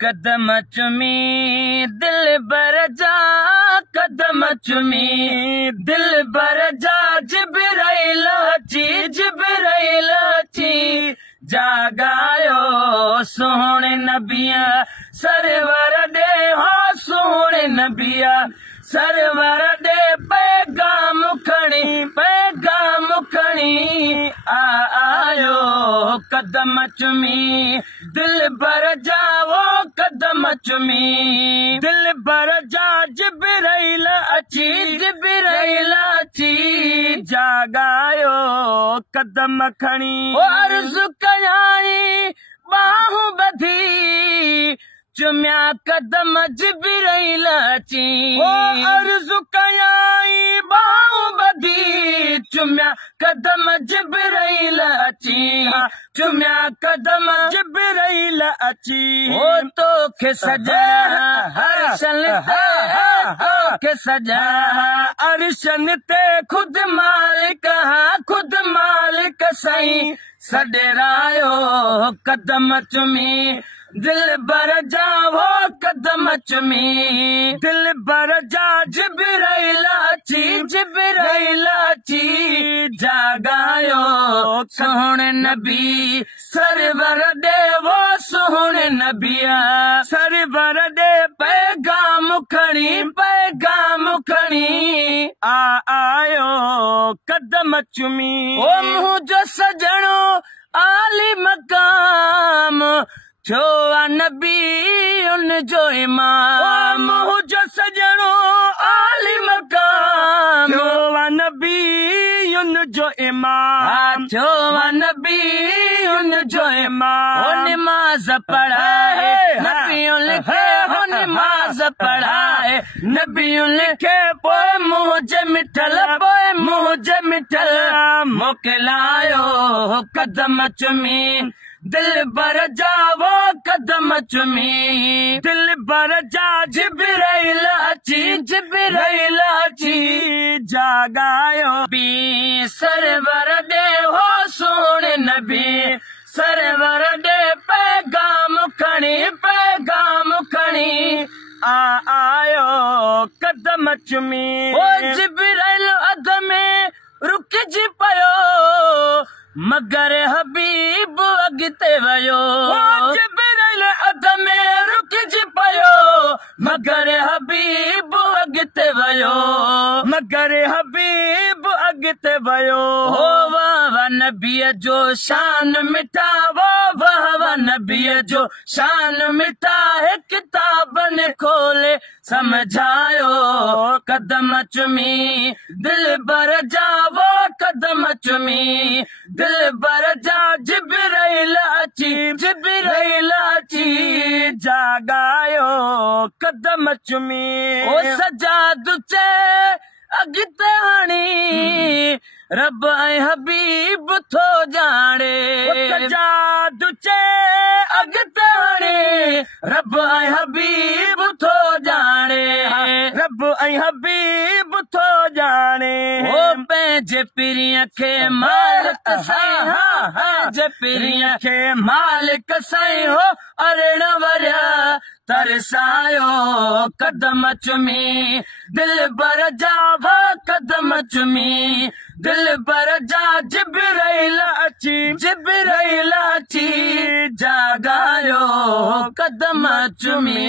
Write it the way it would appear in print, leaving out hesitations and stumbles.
कदम चुमी दिल बर जा, कदम चुमी दिल बर जा, जिब्राइल अची जागायो सोहणे नबिया सरवर दे, हो सोहणे नबिया सरवर दे पैगाम खणी आयो कदम चुमी दिल बर जा, वो कदम चुमी दिल बर जा, जिब्राइल अची जागायो कदम खणी अर्ज़ु कयाई बाहूं बधी चुमिया कदम जिब्राइल अची, अर्ज़ु कयाई बाहूं बधी चुमिया कदम जिब्राइल अची, चुमिया कदम जिब्राइल अची हो तोखे सजना हर्षन के सजा अर्शन ते खुद मालिक सही सडेरायो कदम चुमी दिल बर जा, वो कदम चुमी दिल बर जा, जिब्राइल अची जागायो सोहणे नबी सरवर दे, वो सोहणे नबिया सरवर दे पैगाम खणी आयो कदम चुमी ओ मुंहिंजो सजणो आली मकाम छो नबी उन जो इमाम, मुंहिंजो सजणो आली मकाम छो नबी उन जो इमाम, छो नबी उन जो इमाम नमाज़ पढ़ाए नबियों लिखे, हो नमाज़ पढ़ाए नबियों लिखे, पोइ मुंहिंजे मिठल मोकिलायो कदम चुमी दिल बर जा, वो कदम चुमी दिल बर जा, जिब्राइल अची जागायो बी सरवर दे, हो सोहणे नबी सरवर दे पैगाम खणी आयो कदम चुमी ओ जिब्राइल अध में रुकिजी पयो मगर हबीब अॻिते वियो, जिब्राइल अध में रुकिजी पयो मगर हबीब अॻिते वियो हो वाह नबीअ जो शान मिठा, वो वाह नबीअ जो शान मिठा है किताब ने खोले समझायो कदम चुमी दिल बर जा, वो कदम चुमी दिल बर जा, जिब्राइल अची जागायो कदम चुमी ओ सजाद चे अॻिते हणी रब ऐं हबीब थो जाने, सजाद चे अॻिते हणी रब ऐं हबीब थो जाने, रब ऐं हबीब थो जाने ओ पंहिंजे पीरीअ खे मालिक साईं, पंहिंजे पीरीअ खे मालिक साईं हो अरिड़ वरिया तरसायो कदम चुमी दिल बर जा, वो कदम चुमी दिल बर जा, जिब्राइल अची जागायो कदम चुमी।